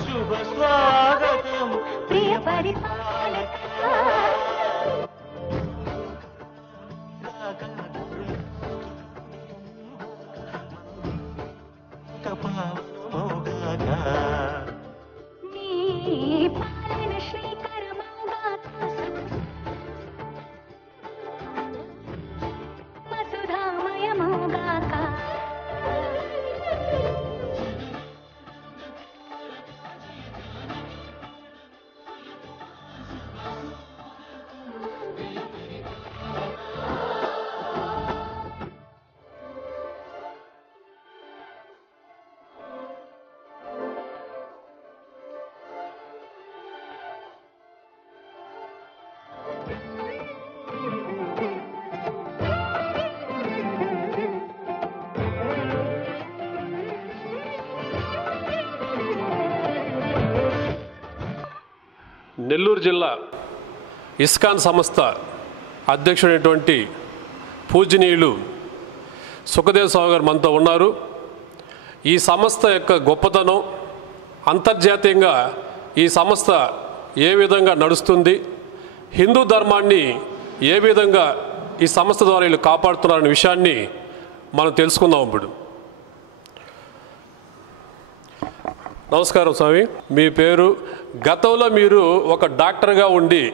శుభ స్వాగతం ప్రియ పరిపాలక నీ పాలన శ్రీకరమౌగాక మసుధామయమౌగాక నెల్లూరు జిల్లా ఇస్కాన్ సంస్థ అధ్యక్షుడైనటువంటి పూజనీయులు సుఖదేవ్ స్వామి గారు మనతో ఉన్నారు. ఈ సంస్థ యొక్క గొప్పతనం, అంతర్జాతీయంగా ఈ సంస్థ ఏ విధంగా నడుస్తుంది, హిందూ ధర్మాన్ని ఏ విధంగా ఈ సంస్థ ద్వారా వీళ్ళు కాపాడుతున్నారనే విషయాన్ని మనం తెలుసుకుందాం. ఇప్పుడు నమస్కారం స్వామి, మీ పేరు? గతంలో మీరు ఒక డాక్టర్గా ఉండి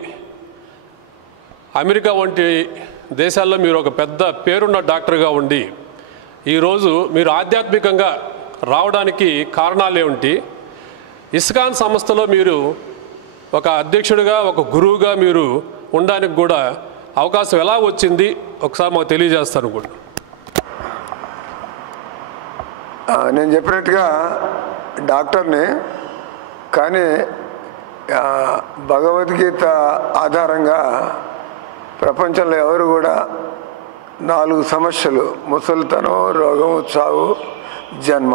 అమెరికా వంటి దేశాల్లో మీరు ఒక పెద్ద పేరున్న డాక్టర్గా ఉండి ఈరోజు మీరు ఆధ్యాత్మికంగా రావడానికి కారణాలు ఏమిటి? ఇస్కాన్ సంస్థలో మీరు ఒక అధ్యక్షుడిగా, ఒక గురువుగా మీరు ఉండడానికి కూడా అవకాశం ఎలా వచ్చింది ఒకసారి మాకు తెలియజేస్తాను కూడా. నేను చెప్పినట్టుగా డాక్టర్ని, కానీ భగవద్గీత ఆధారంగా ప్రపంచంలో ఎవరు కూడా 4 సమస్యలు, ముసలితనం, రోగం, చావు, జన్మ,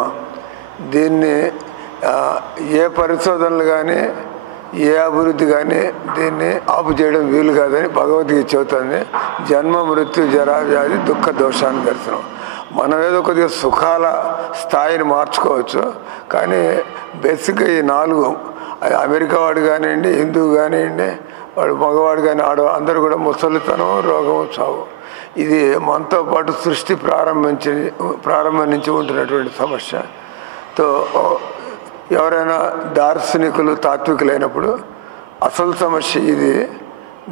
దీన్ని ఏ పరిశోధనలు కానీ ఏ అభివృద్ధి కానీ దీన్ని ఆపు చేయడం వీలు కాదని భగవద్గీత చెబుతుంది. జన్మ, మృత్యు, జరా, వ్యాధి, దుఃఖ, దోషాన్ని దర్శనం. మనం ఏదో కొద్దిగా సుఖాల స్థాయిని మార్చుకోవచ్చు, కానీ బేసిక్గా ఈ 4 అమెరికా వాడు కానివ్వండి, హిందువు కానివ్వండి, వాడు మగవాడు కానీ అందరూ కూడా ముసలితనం, రోగం, చావు, ఇది మనతో పాటు సృష్టి ప్రారంభం నుంచి ఉంటున్నటువంటి సమస్యతో ఎవరైనా దార్శనికులు, తాత్వికులైనప్పుడు అసలు సమస్య ఇది.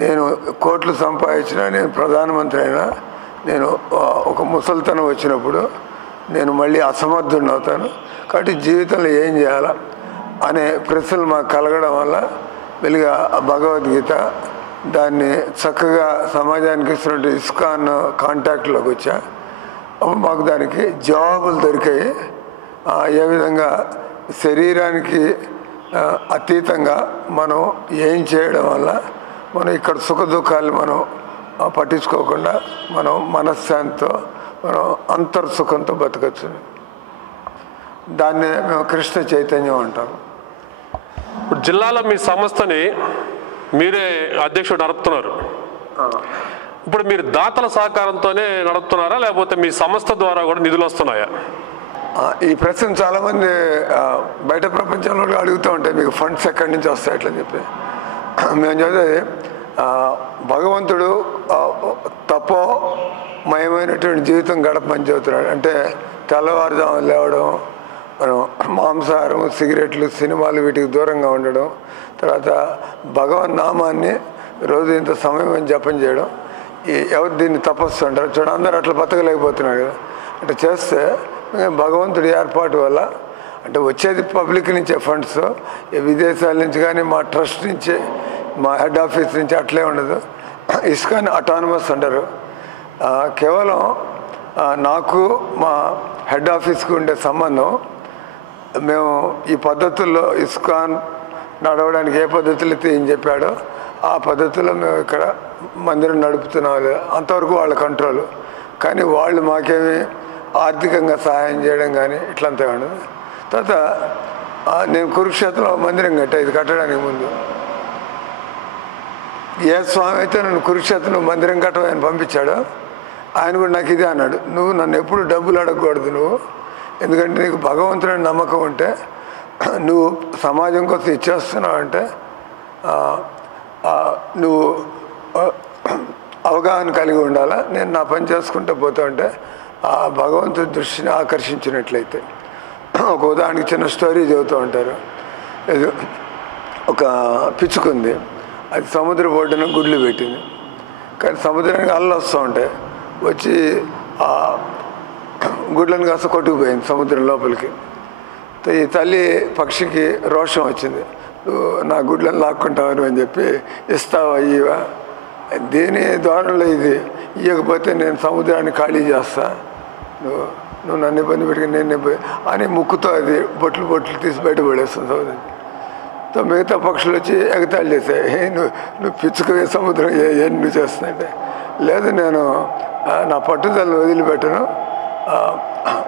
నేను కోట్లు సంపాదించినా, నేను ప్రధానమంత్రి అయినా, నేను ఒక ముసలితనం వచ్చినప్పుడు నేను మళ్ళీ అసమర్థుడిని అవుతాను. కాబట్టి జీవితంలో ఏం చేయాలా అనే ప్రశ్నలు మాకు కలగడం వల్ల వెలుగా భగవద్గీత దాన్ని చక్కగా సమాజానికి ఇస్తున్నట్టు ఇస్కాన్ కాంటాక్ట్లోకి వచ్చా. అప్పుడు మాకు దానికి జవాబులు దొరికాయి. ఏ విధంగా శరీరానికి అతీతంగా మనం ఏం చేయడం వల్ల మనం ఇక్కడ సుఖ దుఃఖాలు మనం పట్టించుకోకుండా మనం మనశ్శాంతితో మనం అంతర్సుఖంతో బతకచ్చు. దాన్నే మేము కృష్ణ చైతన్యం అంటాం. ఇప్పుడు జిల్లాలో మీ సంస్థని మీరే అధ్యక్షుడు నడుపుతున్నారు. ఇప్పుడు మీరు దాతల సహకారంతోనే నడుపుతున్నారా, లేకపోతే మీ సంస్థ ద్వారా కూడా నిధులు వస్తున్నాయా? ఈ ప్రశ్న చాలామంది బయట ప్రపంచంలో అడుగుతూ ఉంటాయి, మీకు ఫండ్స్ ఎక్కడి నుంచి వస్తాయి అట్లని చెప్పి. మేము చదివేది భగవంతుడు తపోమయమైనటువంటి జీవితం గడపమని చెబుతున్నాడు. అంటే తెల్లవారుజాము లేవడం, మనం మాంసాహారం, సిగరెట్లు, సినిమాలు వీటికి దూరంగా ఉండడం, తర్వాత భగవన్ నామాన్ని రోజు ఇంత సమయం జపం చేయడం. ఎవరు దీన్ని తపస్సు అంటారు. చూడ అందరూ అట్లా బతకలేకపోతున్నారు కదా. అంటే చేస్తే భగవంతుడి ఏర్పాటు వల్ల, అంటే వచ్చేది పబ్లిక్ నుంచే ఫండ్స్, విదేశాల నుంచి కానీ మా ట్రస్ట్ నుంచి, మా హెడ్ ఆఫీస్ నుంచి అట్లే ఉండదు. ఇస్కాన్ అటానమస్ అంటారు. కేవలం నాకు మా హెడ్ ఆఫీస్కి ఉండే సంబంధం, మేము ఈ పద్ధతుల్లో ఇస్కాన్ నడవడానికి ఏ పద్ధతులు అయితే ఏం చెప్పాడో ఆ పద్ధతిలో మేము ఇక్కడ మందిరం నడుపుతున్నాం. అంతవరకు వాళ్ళ కంట్రోల్. కానీ వాళ్ళు మాకేమి ఆర్థికంగా సహాయం చేయడం కానీ ఇట్లంతా ఉండదు. తర్వాత నేను కురుక్షేత్రంలో మందిరం కట్టా. ఇది కట్టడానికి ముందు ఏ స్వామి అయితే నన్ను కురుక్షేత్రంలో మందిరం కట్టమని పంపించాడో ఆయన కూడా నాకు ఇదే అన్నాడు, నువ్వు నన్ను ఎప్పుడు డబ్బులు అడగకూడదు నువ్వు, ఎందుకంటే నీకు భగవంతుని నమ్మకం ఉంటే నువ్వు సమాజం కోసం ఇచ్చేస్తున్నావు అంటే నువ్వు అవగాహన కలిగి ఉండాలా. నేను నా పని చేసుకుంటూ పోతా ఉంటే ఆ భగవంతుడి దృష్టిని ఆకర్షించినట్లయితే ఒక ఉదాహరణకి చిన్న స్టోరీ చెబుతూ ఉంటారు. ఒక పిచ్చుకుంది, అది సముద్ర ఒడ్డున గుడ్లు పెట్టింది. కానీ సముద్రానికి అలలు వస్తూ ఉంటాయి, వచ్చి ఆ గుడ్లను కాస్త కొట్టుకుపోయింది సముద్రం లోపలికి. ఈ తల్లి పక్షికి రోషం వచ్చింది, నువ్వు నా గుడ్లను లాక్కుంటావని అని చెప్పి ఇస్తావా ఇవా, దేని ద్వారంలో ఇది ఇవ్వకపోతే నేను సముద్రాన్ని ఖాళీ చేస్తా, నువ్వు నన్ను ఇబ్బంది పెట్టుకుని నేను ఇబ్బంది అని ముక్కుతో అది బొట్లు తీసి బయటపడేస్తుంది సముద్రం. మిగతా పక్షులు వచ్చి ఎగతాళి చేసాయి, నువ్వు పిచ్చుకు సముద్రం ఏం నువ్వు చేస్తున్నాయంటే, లేదు నేను నా పట్టుదలను వదిలిపెట్టను,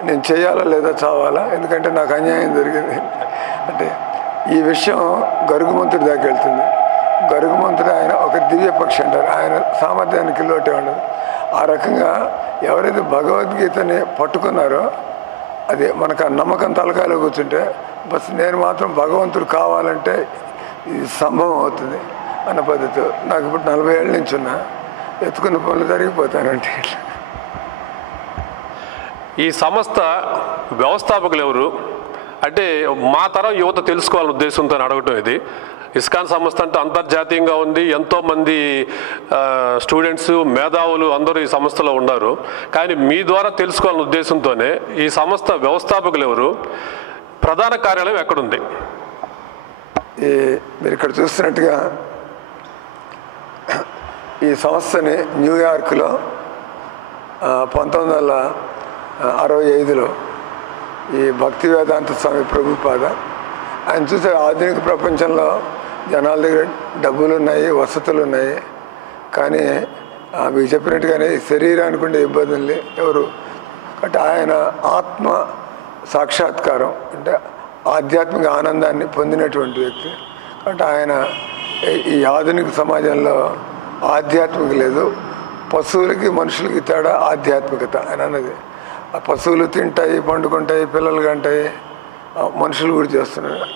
నేను చేయాలా లేదా చావాలా, ఎందుకంటే నాకు అన్యాయం జరిగింది అంటే. ఈ విషయం గరుగుమంతుడి దాకా వెళ్తుంది. గరుగుమంతుడు ఆయన ఒక దివ్య పక్షి అంటారు, ఆయన సామర్థ్యానికి లోటే ఉండదు. ఆ రకంగా ఎవరైతే భగవద్గీతని పట్టుకున్నారో అది మనకు ఆ నమ్మకం తలకాయలో కూర్చుంటే బస్ నేను మాత్రం భగవంతుడు కావాలంటే ఇది సంభవం అవుతుంది అన్న పద్ధతి. నాకు ఇప్పుడు 40 ఏళ్ళ నుంచి ఉన్నా, ఎత్తుకున్న పనులు జరిగిపోతానంటే. ఈ సంస్థ వ్యవస్థాపకులు ఎవరు అంటే మా తరం యువత తెలుసుకోవాలనే ఉద్దేశంతో అడగటం ఇది. ఇస్కాన్ సంస్థ అంటే అంతర్జాతీయంగా ఉంది, ఎంతోమంది స్టూడెంట్స్ మేధావులు అందరూ ఈ సంస్థలో ఉన్నారు. కానీ మీ ద్వారా తెలుసుకోవాలనే ఉద్దేశంతోనే ఈ సంస్థ వ్యవస్థాపకులు ఎవరు, ప్రధాన కార్యాలయం ఎక్కడుంది? మీరు ఇక్కడ చూస్తున్నట్టుగా ఈ సంస్థని న్యూయార్క్లో 1965లో ఈ భక్తి వేదాంత స్వామి ప్రభుపాద ఆయన చూసే ఆధునిక ప్రపంచంలో జనాల దగ్గర డబ్బులు ఉన్నాయి, వసతులు ఉన్నాయి, కానీ మీకు చెప్పినట్టుగానే శరీరానికి ఉండే ఇబ్బందుల్ని ఎవరు కాబట్టి ఆయన ఆత్మ సాక్షాత్కారం అంటే ఆధ్యాత్మిక ఆనందాన్ని పొందినటువంటి వ్యక్తి. కాబట్టి ఆయన ఈ ఆధునిక సమాజంలో ఆధ్యాత్మిక లేదు, పశువులకి మనుషులకి తేడా ఆధ్యాత్మికత అని అన్నది. ఆ పశువులు తింటాయి, పండుకుంటాయి, పిల్లలు కంటాయి, మనుషులు కూడా చేస్తున్నారు.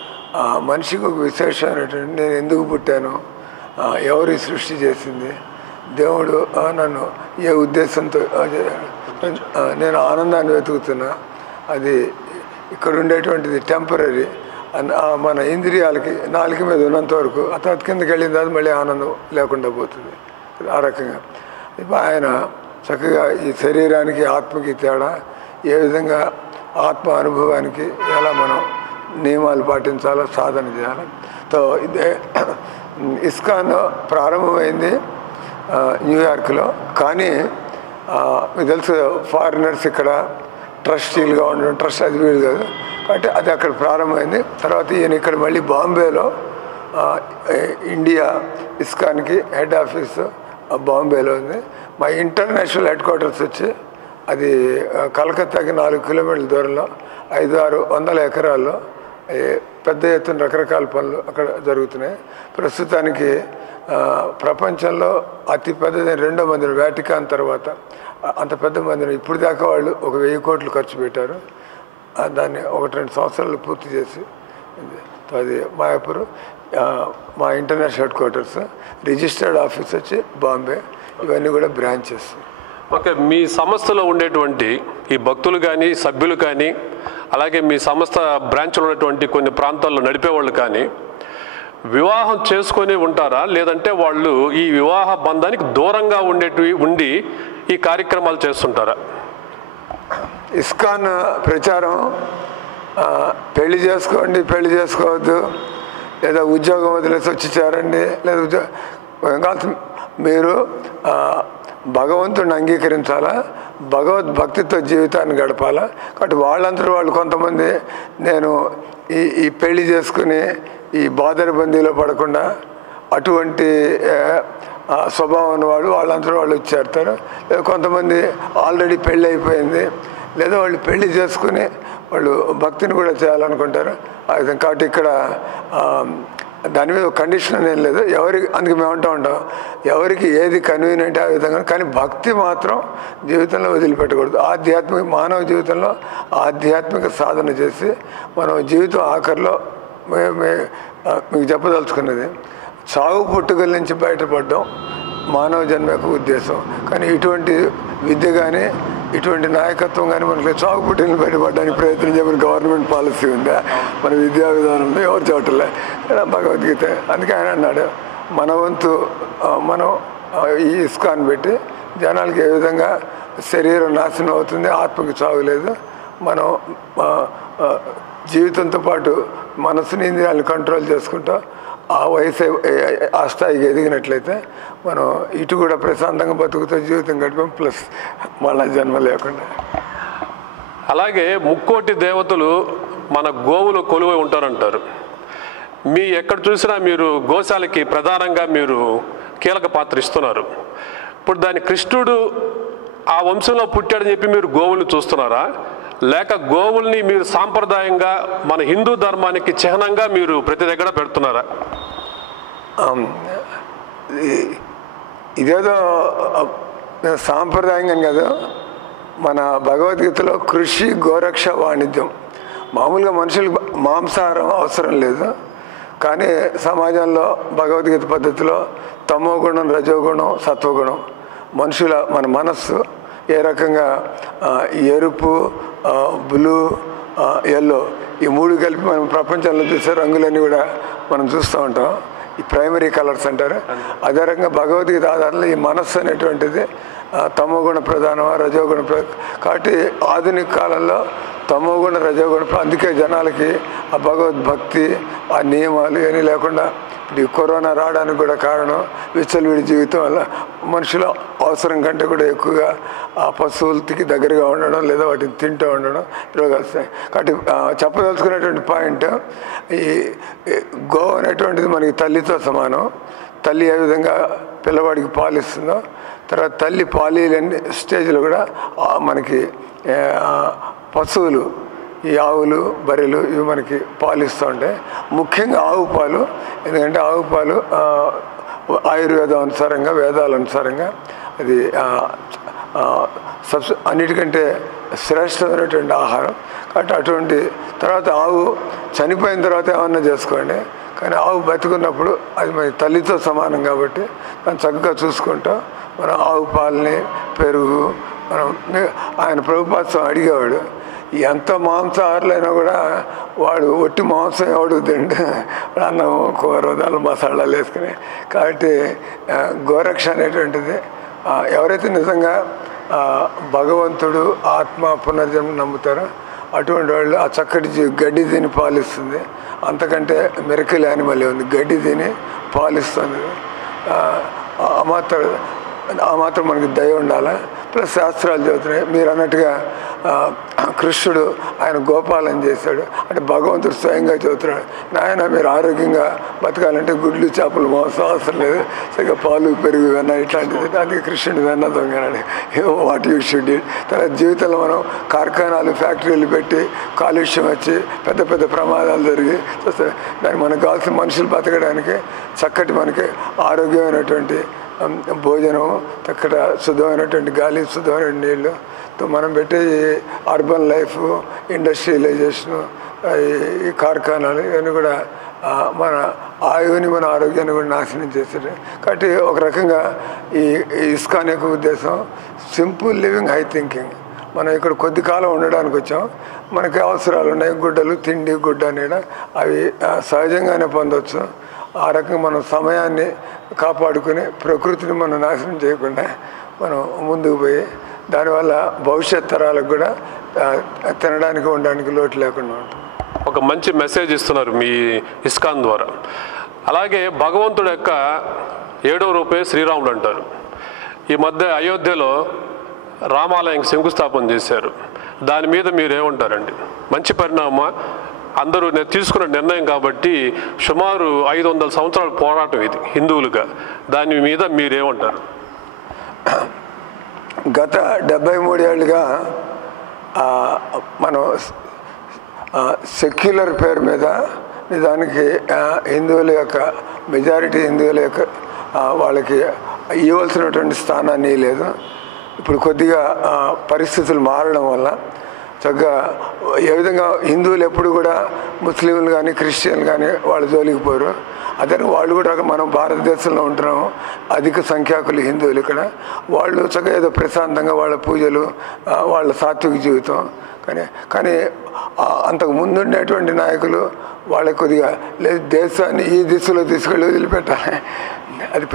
మనిషికి ఒక విశేషమైనటువంటి నేను ఎందుకు పుట్టాను, ఎవరి సృష్టి చేసింది, దేవుడు నన్ను ఏ ఉద్దేశంతో నేను ఆనందాన్ని వెతుకుతున్నా, అది ఇక్కడ ఉండేటువంటిది టెంపరీ. మన ఇంద్రియాలకి నాలుక మీద ఉన్నంత వరకు అతని కిందకి వెళ్ళిన తర్వాత మళ్ళీ ఆనందం లేకుండా పోతుంది. ఆ రకంగా ఇప్పుడు ఆయన చక్కగా ఈ శరీరానికి ఆత్మకి తేడా, ఏ విధంగా ఆత్మ అనుభవానికి ఎలా మనం నియమాలు పాటించాలో సాధన చేయాలి. తో ఇదే ఇస్కాన్ ప్రారంభమైంది న్యూయార్క్లో. కానీ మీకు తెలుసు ఫారినర్స్ ఇక్కడ ట్రస్టీలుగా ఉండడం, ట్రస్ట్ అది వీలు కాదు కాబట్టి అది అక్కడ ప్రారంభమైంది. తర్వాత ఈయన ఇక్కడ మళ్ళీ బాంబేలో ఇండియా ఇస్కాన్కి హెడ్ ఆఫీస్ బాంబేలో ఉంది. మా ఇంటర్నేషనల్ హెడ్ క్వార్టర్స్ వచ్చి అది కలకత్తాకి 4 కిలోమీటర్ల దూరంలో 500-600 ఎకరాల్లో పెద్ద ఎత్తున రకరకాల పనులు అక్కడ జరుగుతున్నాయి. ప్రస్తుతానికి ప్రపంచంలో అతి పెద్దది 2వ మందిరం వాటికాన్ తర్వాత అంత పెద్ద మందిరం ఇప్పుడు దాకా వాళ్ళు 1,000 కోట్లు ఖర్చు పెట్టారు. దాన్ని 1-2 సంవత్సరాలు పూర్తి చేసి అది మాయాపూర్ మా international head quarters, registered office వచ్చి బాంబే, ఇవన్నీ కూడా బ్రాంచెస్. ఓకే, మీ సంస్థలో ఉండేటువంటి ఈ భక్తులు కానీ సభ్యులు కానీ అలాగే మీ సంస్థ బ్రాంచ్లో ఉన్నటువంటి కొన్ని ప్రాంతాల్లో నడిపేవాళ్ళు కానీ వివాహం చేసుకొని ఉంటారా, లేదంటే వాళ్ళు ఈ వివాహ బంధానికి దూరంగా ఉండి ఈ కార్యక్రమాలు చేస్తుంటారా? ఇస్కాన్ ప్రచారం పెళ్లి చేసుకోండి, పెళ్లి చేసుకోవద్దు, లేదా ఉద్యోగం వదిలేసి వచ్చి చేరండి, లేదా మీరు భగవంతుడిని అంగీకరించాలా, భగవద్భక్తితో జీవితాన్ని గడపాలా. కాబట్టి వాళ్ళందరూ వాళ్ళు కొంతమంది నేను ఈ పెళ్లి చేసుకుని ఈ బాదరబందీలో పడకుండా అటువంటి స్వభావం ఉన్నవాళ్ళు వాళ్ళంతా వాళ్ళు చేరుతారు. లేదా కొంతమంది ఆల్రెడీ పెళ్ళి అయిపోయింది, లేదా వాళ్ళు పెళ్లి చేసుకుని వాళ్ళు భక్తిని కూడా చేయాలనుకుంటారు. ఆ విధంగా కాబట్టి ఇక్కడ దాని మీద కండిషన్ ఏం లేదు. అందుకే మేము అంటూ ఉంటాం, ఎవరికి ఏది కన్వీనియంట్ ఆ విధంగా, కానీ భక్తి మాత్రం జీవితంలో వదిలిపెట్టకూడదు. మానవ జీవితంలో ఆధ్యాత్మిక సాధన చేసి మనం జీవితం ఆఖరిలో మీకు చెప్పదలుచుకున్నది, చావు పుట్టుకల నుంచి బయటపడడం మానవ జన్మ యొక్క ఉద్దేశం. కానీ ఇటువంటి విద్య కానీ ఇటువంటి నాయకత్వం కానీ మనకి చావు పుట్టుకలను బయటపడడానికి ప్రయత్నం చేయమని గవర్నమెంట్ పాలసీ ఉందా? మన విద్యా విధానంలో ఎవరు చూడలే భగవద్గీత. అందుకే ఆయన అన్నాడు, మన వంతు మనం ఈ ఇస్కాన్ పెట్టి జనాలకి ఏ విధంగా శరీరం నాశనం అవుతుంది, ఆత్మకి చావు లేదు, మనం జీవితంతో పాటు మనసుని ఇంద్రియాలను కంట్రోల్ చేసుకుంటాం. ఆ వయసు ఆ స్థాయికి ఎదిగినట్లయితే మనం ఇటు కూడా ప్రశాంతంగా బతుకుతూ జీవితం గడిపాం, ప్లస్ మళ్ళా జన్మ లేకుండా. అలాగే ముక్కోటి దేవతలు మన గోవులు కొలువై ఉంటారంటారు. ఎక్కడ చూసినా మీరు గోశాలకి ప్రధానంగా మీరు కీలక పాత్ర ఇస్తున్నారు. ఇప్పుడు దాని కృష్ణుడు ఆ వంశంలో పుట్టాడని చెప్పి మీరు గోవుల్ని చూస్తున్నారా, లేక గోవుల్ని మీరు సాంప్రదాయంగా మన హిందూ ధర్మానికి చిహ్నంగా మీరు ప్రతి దగ్గర పెడుతున్నారా? ఇదేదో సాంప్రదాయంగా కాదు. మన భగవద్గీతలో కృషి గోరక్ష వాణిజ్యం, మామూలుగా మనుషులకు మాంసాహారం అవసరం లేదు, కానీ సమాజంలో భగవద్గీత పద్ధతిలో తమోగుణం, రజోగుణం, సత్వగుణం, మన మనస్సు ఏ రకంగా ఎరుపు, బ్లూ, ఎల్లో ఈ మూడు కలిపి మనం ప్రపంచంలో చూసే రంగులన్నీ కూడా మనం చూస్తూ ఉంటాం. ఈ ప్రైమరీ కలర్స్ అంటారు. అదే రకంగా భగవద్గీత ఆధారంలో ఈ మనస్సు అనేటువంటిది తమోగుణ ప్రధానమా రజోగుణ కాబట్టి ఆధునిక కాలంలో తమోగుణ రజోగుణ, అందుకే జనాలకి ఆ భగవద్భక్తి ఆ నియమాలు ఇవన్నీ లేకుండా ఇప్పుడు ఈ కరోనా రావడానికి కూడా కారణం విచ్చలవిడి జీవితం వల్ల మనుషుల అవసరం కంటే కూడా ఎక్కువగా ఆ పశువులకి దగ్గరగా ఉండడం, లేదా వాటిని తింటూ ఉండడం రోగాలు వస్తాయి. కాబట్టి చెప్పదలుచుకునేటువంటి పాయింట్, ఈ గో అనేటువంటిది మనకి తల్లితో సమానం. తల్లి ఏ విధంగా పిల్లవాడికి పాలిస్తుందో, తర్వాత తల్లి పాలేని స్టేజ్లో కూడా మనకి పశువులు, ఈ ఆవులు, బర్రెలు ఇవి మనకి పాలిస్తూ ఉంటాయి. ముఖ్యంగా ఆవు పాలు, ఎందుకంటే ఆవు పాలు ఆయుర్వేదం అనుసారంగా, వేదాల అనుసారంగా అది అన్నిటికంటే శ్రేష్టమైనటువంటి ఆహారం. కాబట్టి అటువంటి తర్వాత ఆవు చనిపోయిన తర్వాత ఏమన్నా చేసుకోండి, కానీ ఆవు బతుకున్నప్పుడు అది మన తల్లితో సమానం కాబట్టి మనం చక్కగా చూసుకుంటాం. మనం ఆవు పాలని, పెరుగు, మనం ఆయన ప్రభుపాత్సం అడిగేవాడు, ఎంత మాంసాహారులైనా కూడా వాడు ఒట్టి మాంసం ఎవడు తిండు, అన్నం, కూర, దాని మసాలాలు వేసుకుని. కాబట్టి గోరక్ష అనేటువంటిది ఎవరైతే నిజంగా భగవంతుడు ఆత్మ పునర్జన్మ నమ్ముతారో అటువంటి వాళ్ళు ఆ చక్కటి గడ్డి తిని పాలిస్తుంది. అంతకంటే మిరకిల్ యానిమల్ ఉంది, గడ్డి తిని పాలిస్తుంది. ఆ మాత్రం మనకి దయ ఉండాలి. ప్లస్ శాస్త్రాలు చదువుతున్నాయి. మీరు అన్నట్టుగా కృష్ణుడు ఆయన గోపాలం చేశాడు అంటే భగవంతుడు స్వయంగా చదువుతున్నాడు, నాయన మీరు ఆరోగ్యంగా బతకాలంటే గుడ్లు, చేపలు, మాంసం అవసరం లేదు, సరిగ్గా పాలు, పెరుగు, వెన్న ఇట్లాంటిది. అందుకే కృష్ణుడు వెన్న దొంగనాడు, వాట్ యూ షుడ్ ఇట్. తర్వాత జీవితంలో మనం కార్ఖానాలు, ఫ్యాక్టరీలు పెట్టి కాలుష్యం వచ్చి పెద్ద పెద్ద ప్రమాదాలు జరిగి దానికి మనకు కావాల్సిన మనుషులు బతకడానికి చక్కటి మనకి ఆరోగ్యమైనటువంటి భోజనం, అక్కడ శుద్ధమైనటువంటి గాలి, శుద్ధమైన నీళ్ళుతో మనం పెట్టే అర్బన్ లైఫ్, ఇండస్ట్రియలైజేషను, ఈ కార్ఖానాలు ఇవన్నీ కూడా మన ఆయువుని, మన ఆరోగ్యాన్ని కూడా నాశనం చేశారు. కాబట్టి ఒక రకంగా ఈ ఇస్కాన్ యొక్క ఉద్దేశం సింపుల్ లివింగ్, హై థింకింగ్. మనం ఇక్కడ కొద్ది కాలం ఉండడానికి వచ్చాం, మనకి అవసరాలు ఉన్నాయి, గుడ్డలు, తిండి, గుడ్డ, నీడ అవి సహజంగానే పొందవచ్చు. ఆ రకంగా మనం సమయాన్ని కాపాడుకుని ప్రకృతిని మనం నాశనం చేయకుండా మనం ముందుకు పోయి దానివల్ల భవిష్యత్ తరాలకు కూడా తినడానికి ఉండడానికి లోటు లేకుండా ఉంటుంది. ఒక మంచి మెసేజ్ ఇస్తున్నారు మీ ఇస్కాన్ ద్వారా. అలాగే భగవంతుడు యొక్క 7వ రూపే శ్రీరాముడు అంటారు. ఈ మధ్య అయోధ్యలో రామాలయం శంకుస్థాపన చేశారు. దాని మీద మీరేమంటారండి? మంచి పరిణామమా అందరూ తీసుకున్న నిర్ణయం కాబట్టి సుమారు 500 సంవత్సరాల పోరాటం ఇది హిందువులుగా. దాని మీద మీరేమంటారు? గత 73 ఏళ్ళుగా మనం సెక్యులర్ పేరు మీద నిజానికి హిందువుల యొక్క మెజారిటీ హిందువుల యొక్క వాళ్ళకి ఇవ్వాల్సినటువంటి స్థానాన్ని లేదు. ఇప్పుడు కొద్దిగా పరిస్థితులు మారడం వల్ల చక్కగా ఏ విధంగా హిందువులు ఎప్పుడు కూడా ముస్లింలు కానీ క్రిస్టియన్లు కానీ వాళ్ళు జోలికి పోరు. అదే వాళ్ళు కూడా మనం భారతదేశంలో ఉంటున్నాము, అధిక సంఖ్యాకులు హిందువులు ఇక్కడ. వాళ్ళు చక్కగా ఏదో ప్రశాంతంగా వాళ్ళ పూజలు, వాళ్ళ సాత్విక జీవితం. కానీ అంతకు ముందుండేటువంటి నాయకులు వాళ్ళకి కొద్దిగా లేదు దేశాన్ని ఈ దిశలో తీసుకెళ్ళి వదిలిపెట్టాలి, అది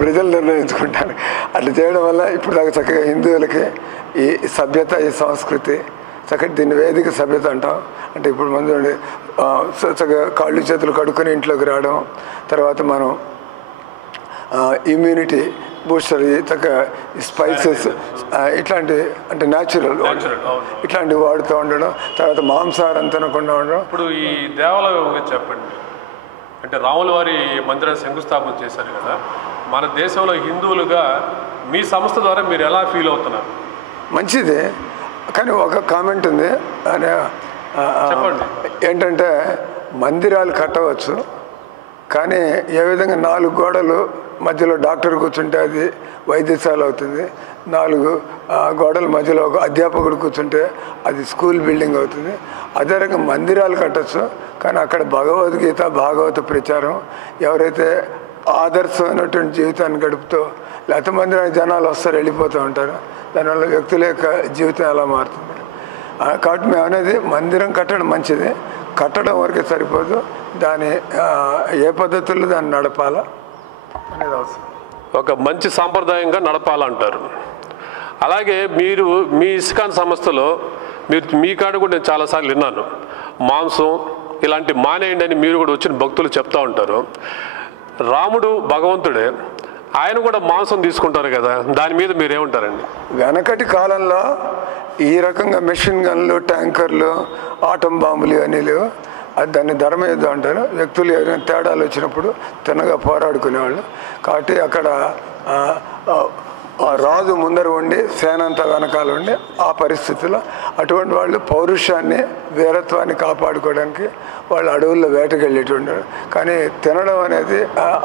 ప్రజలు నిర్ణయించుకుంటారు. అట్లా చేయడం వల్ల ఇప్పుడు దాకా చక్కగా హిందువులకి ఈ సభ్యత, ఈ సంస్కృతి చక్కటి దీన్ని వేదిక సభ్యత అంటాం. అంటే ఇప్పుడు మంది చక్కగా కాళ్ళు చేతులు కడుక్కొని ఇంట్లోకి రావడం, తర్వాత మనం ఇమ్యూనిటీ బూస్టర్, చక్కగా స్పైసెస్ ఇట్లాంటి అంటే న్యాచురల్ ఇట్లాంటివి వాడుతూ ఉండడం, తర్వాత మాంసాహారం తినకుండా ఉండడం. ఇప్పుడు ఈ దేవాలయం చెప్పండి, అంటే రాముల వారి మందిరాన్ని శంకుస్థాపన చేశారు కదా, మన దేశంలో హిందువులుగా మీ సంస్థ ద్వారా మీరు ఎలా ఫీల్ అవుతున్నారు? మంచిది, కానీ ఒక కామెంట్ ఉంది చెప్పండి. ఏంటంటే మందిరాలు కట్టవచ్చు, కానీ ఏ విధంగా 4 గోడలు మధ్యలో డాక్టర్ కూర్చుంటే అది వైద్యశాల అవుతుంది, 4 గోడల మధ్యలో ఒక అధ్యాపకుడు కూర్చుంటే అది స్కూల్ బిల్డింగ్ అవుతుంది. అదే రకంగా మందిరాలు కట్టచ్చు, కానీ అక్కడ భగవద్గీత భాగవత ప్రచారం ఎవరైతే ఆదర్శమైనటువంటి జీవితాన్ని గడుపుతూ, లేకపోతే మందిరానికి జనాలు వస్తారు వెళ్ళిపోతూ ఉంటారు, దానివల్ల వ్యక్తుల యొక్క జీవితం ఎలా మారుతుంది. కాబట్టి మేము అనేది మందిరం కట్టడం మంచిది, కట్టడం వరకే సరిపోదు, దాని ఏ పద్ధతుల్లో దాన్ని నడపాలా అనేది అవసరం. ఒక మంచి సాంప్రదాయంగా నడపాలంటారు. అలాగే మీరు మీ ఇస్కాన్ సంస్థలో మీ కాడ కూడా నేను చాలాసార్లు విన్నాను, మాంసం ఇలాంటి మానేయండి అని మీరు కూడా వచ్చిన భక్తులు చెప్తూ ఉంటారు. రాముడు భగవంతుడే, ఆయన కూడా మాంసం తీసుకుంటారు కదా, దాని మీద మీరేమంటారండి? వెనకటి కాలంలో ఈ రకంగా మెషిన్ గన్లు, ట్యాంకర్లు, ఆటం బాంబులు ఇవన్నీ లేవు. అది దాన్ని ధర్మయుద్ధం అంటారు. వ్యక్తులు ఏదైనా తేడాలు వచ్చినప్పుడు తిన్నగా పోరాడుకునేవాళ్ళు. కాబట్టి అక్కడ రాజు ముందర ఉండి సేనంతా వెనకాల ఉండి ఆ పరిస్థితుల్లో అటువంటి వాళ్ళు పౌరుషాన్ని, వీరత్వాన్ని కాపాడుకోవడానికి వాళ్ళు అడవుల్లో వేటకెళ్ళేటువంటి. కానీ తినడం అనేది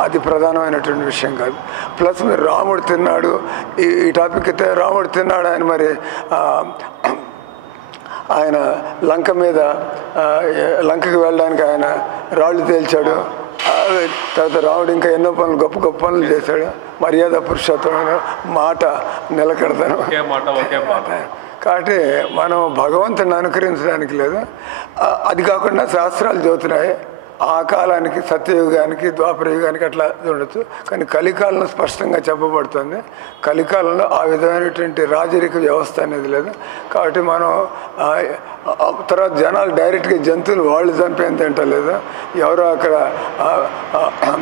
అది ప్రధానమైనటువంటి విషయం కాదు. ప్లస్ మీరు రాముడు తిన్నాడు, ఈ టాపిక్ అయితే రాముడు తిన్నాడు, ఆయన మరి ఆయన లంకకి వెళ్ళడానికి ఆయన రాళ్ళు తేల్చాడు. తర్వాత రాముడు ఇంకా ఎన్నో పనులు, గొప్ప గొప్ప పనులు చేశాడు. మర్యాద పురుషోత్తమైన మాట నిలకడతాను. కాబట్టి మనం భగవంతుని అనుకరించడానికి లేదు. అది కాకుండా శాస్త్రాలు చెబుతున్నాయి ఆ కాలానికి, సత్యయుగానికి, ద్వాపర యుగానికి అట్లా ఉండొచ్చు. కానీ కలికాలంలో స్పష్టంగా చెప్పబడుతుంది, కలికాలంలో ఆ విధమైనటువంటి రాజరిక వ్యవస్థ అనేది లేదు. కాబట్టి మనం తర్వాత జనాలు డైరెక్ట్గా జంతువులు వాళ్ళు చంపేంత తింటలేదు. ఎవరో అక్కడ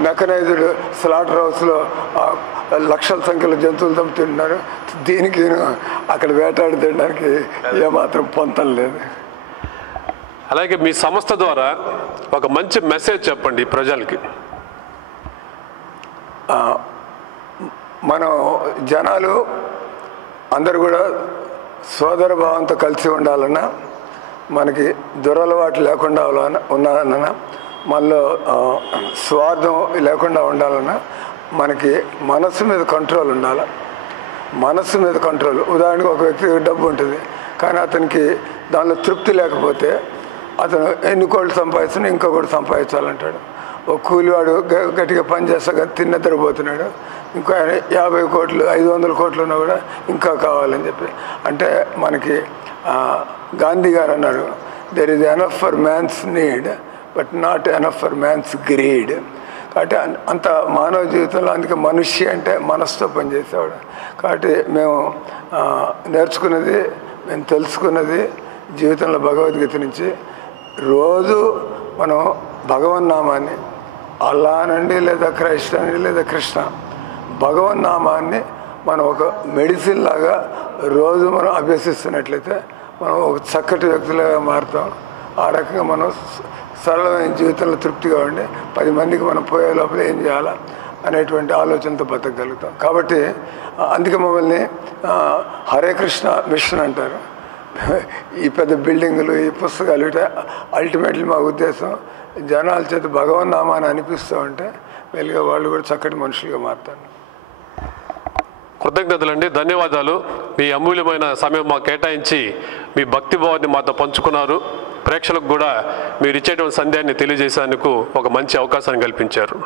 మెకనైజ్డ్ స్లాటర్ హౌస్లో లక్షల సంఖ్యలో జంతువులు చంపుతుంటున్నారు. దీనికి అక్కడ వేటాడి తినడానికి ఏమాత్రం పొంతం లేదు. అలాగే మీ సంస్థ ద్వారా ఒక మంచి మెసేజ్ చెప్పండి ప్రజలకి. మనం జనాలు అందరూ కూడా సోదర భావంతో కలిసి ఉండాలన్నా, మనకి దురలవాటు లేకుండా ఉండాలన్నా, మనలో స్వార్థం లేకుండా ఉండాలన్నా మనకి మనస్సు మీద కంట్రోల్ ఉండాలి. మనస్సు మీద కంట్రోల్. ఉదాహరణకు ఒక వ్యక్తికి డబ్బు ఉంటుంది, కానీ అతనికి దానిలో తృప్తి లేకపోతే అతను ఎన్ని కోట్లు సంపాదిస్తున్నా ఇంకొకటి సంపాదించాలంటాడు. ఒక కూలివాడు గట్టిగా పని చేస్తాక తిన్నెత్తరపోతున్నాడు, ఇంకో 50 కోట్లు 500 కోట్లు ఉన్నా కూడా ఇంకా కావాలని చెప్పి. అంటే మనకి గాంధీ గారు అన్నారు, there is enough for man's need but not enough for man's greed. కాబట్టి అంత మానవ జీవితంలో అందుకే మనిషి అంటే మనసుతో పనిచేసేవాడు. కాబట్టి మేము నేర్చుకున్నది, మేము తెలుసుకున్నది జీవితంలో భగవద్గీత నుంచి, రోజు మనం భగవన్నామాన్ని, అల్లా అనండి లేదా క్రైస్ట్ అనండి లేదా కృష్ణ, భగవన్నామాన్ని మనం ఒక మెడిసిన్ లాగా రోజు మనం అభ్యసిస్తున్నట్లయితే మనం ఒక చక్కటి వ్యక్తులుగా మారుతాం. ఆ రకంగా మనం సరళమైన జీవితంలో తృప్తిగా ఉండి 10 మందికి మనం పోయే లోపల ఏం చేయాలా అనేటువంటి ఆలోచనతో బతకగలుగుతాం. కాబట్టి అందుకే మమ్మల్ని హరే కృష్ణ మిషన్ అంటారు. ఈ పెద్ద బిల్డింగులు, ఈ పుస్తకాలు ఇట అల్టిమేట్లీ మా ఉద్దేశం జనాల చేత భగవన్నామాన్ని అనిపిస్తూ ఉంటే వెలుగా వాళ్ళు కూడా చక్కటి మనుషులుగా మారుతారు. కృతజ్ఞతలండి, ధన్యవాదాలు. మీ అమూల్యమైన సమయం మాకు కేటాయించి మీ భక్తిభావాన్ని మాతో పంచుకున్నారు. ప్రేక్షకులకు కూడా మీరు ఇచ్చేటువంటి సందేహాన్ని తెలియజేసేందుకు ఒక మంచి అవకాశాన్ని కల్పించారు.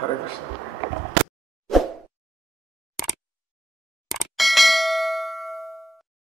హరే కృష్ణ.